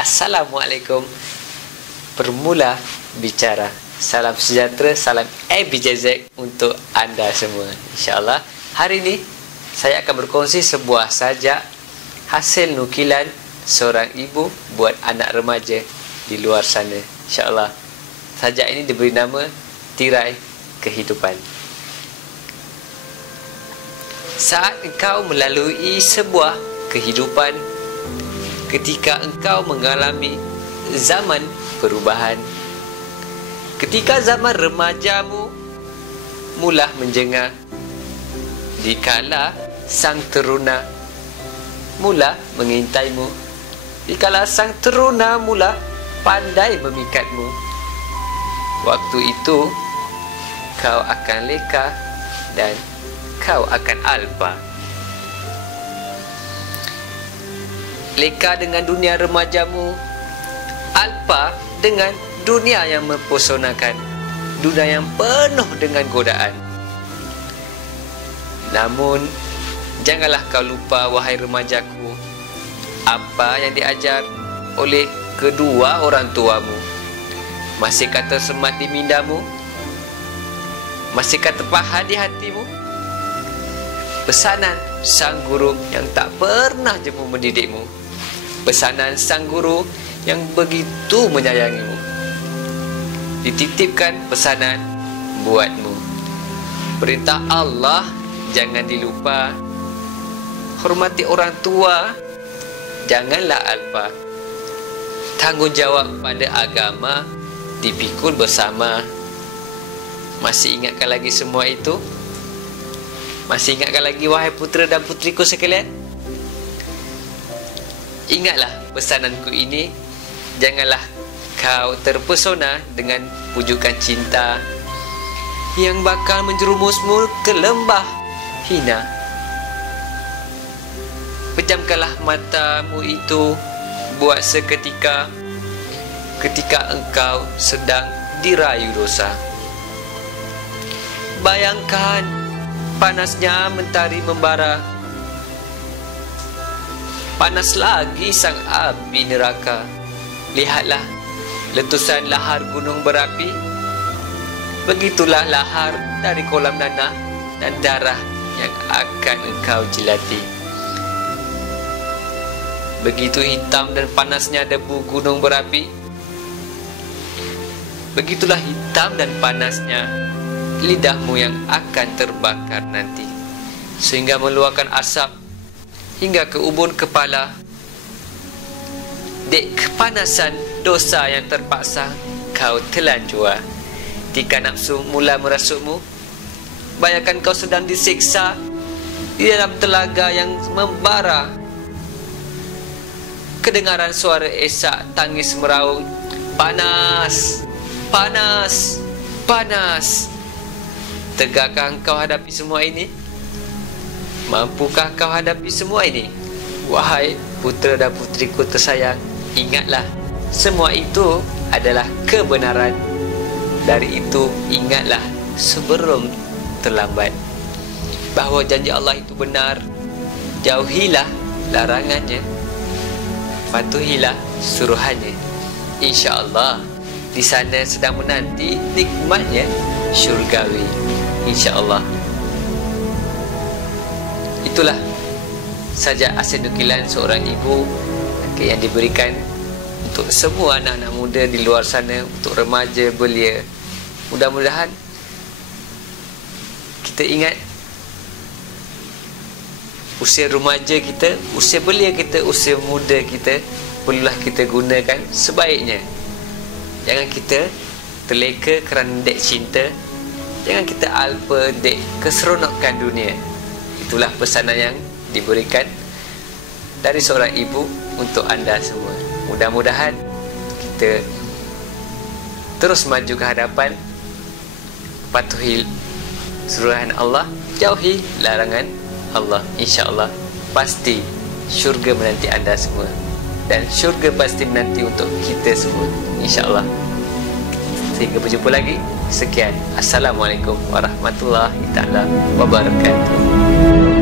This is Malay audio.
Assalamualaikum. Bermula bicara. Salam sejahtera, salam ABJZ untuk anda semua. InsyaAllah hari ini saya akan berkongsi sebuah sajak hasil nukilan seorang ibu buat anak remaja di luar sana. InsyaAllah sajak ini diberi nama Tirai Kehidupan. Saat engkau melalui sebuah kehidupan, ketika engkau mengalami zaman perubahan, ketika zaman remajamu mula menjengah, dikala sang teruna mula mengintaimu, dikala sang teruna mula pandai memikatmu, waktu itu kau akan leka dan kau akan alpa. Leka dengan dunia remajamu, alpa dengan dunia yang mempesonakan, dunia yang penuh dengan godaan. Namun janganlah kau lupa, wahai remajaku, apa yang diajar oleh kedua orang tuamu. Masihkah tersemat di mindamu? Masihkah terpahat di hatimu pesanan sang guru yang tak pernah jemu mendidikmu, pesanan sang guru yang begitu menyayangimu? Dititipkan pesanan buatmu. Perintah Allah jangan dilupa. Hormati orang tua, janganlah alpa. Tanggungjawab pada agama dipikul bersama. Masih ingatkah lagi semua itu? Masih ingatkah lagi, wahai putera dan putriku sekalian? Ingatlah pesananku ini. Janganlah kau terpesona dengan pujukan cinta yang bakal menjerumusmu ke lembah hina. Pejamkanlah matamu itu buat seketika, ketika engkau sedang dirayu dosa. Bayangkan panasnya mentari membara, panas lagi sang api neraka. Lihatlah letusan lahar gunung berapi. Begitulah lahar dari kolam nanah dan darah yang akan engkau jilati. Begitu hitam dan panasnya debu gunung berapi, begitulah hitam dan panasnya lidahmu yang akan terbakar nanti, sehingga meluahkan asap hingga ke ubun kepala. Dek kepanasan dosa yang terpaksa kau telan jua. Ketika nafsu mula merasukmu, bayangkan kau sedang disiksa di dalam telaga yang membara. Kedengaran suara esak tangis meraung, panas, panas, panas. Tegakkah engkau hadapi semua ini? Mampukah kau hadapi semua ini? Wahai putera dan putriku tersayang, ingatlah, semua itu adalah kebenaran. Dari itu ingatlah sebelum terlambat, bahawa janji Allah itu benar. Jauhilah larangannya, patuhilah suruhannya. InsyaAllah di sana sedang menanti nikmatnya syurgawi. InsyaAllah. Itulah saja hasil nukilan seorang ibu yang diberikan untuk semua anak-anak muda di luar sana, untuk remaja belia. Mudah-mudahan kita ingat usia remaja kita, usia belia kita, usia muda kita perlulah kita gunakan sebaiknya. Jangan kita terleka kerana dek cinta. Jangan kita alpa dek keseronokan dunia. Itulah pesanan yang diberikan dari seorang ibu untuk anda semua. Mudah-mudahan kita terus maju ke hadapan, patuhi suruhan Allah, jauhi larangan Allah. InsyaAllah pasti syurga menanti anda semua, dan syurga pasti menanti untuk kita semua, InsyaAllah. Sehingga berjumpa lagi. Sekian. Assalamualaikum warahmatullahi taala wabarakatuh.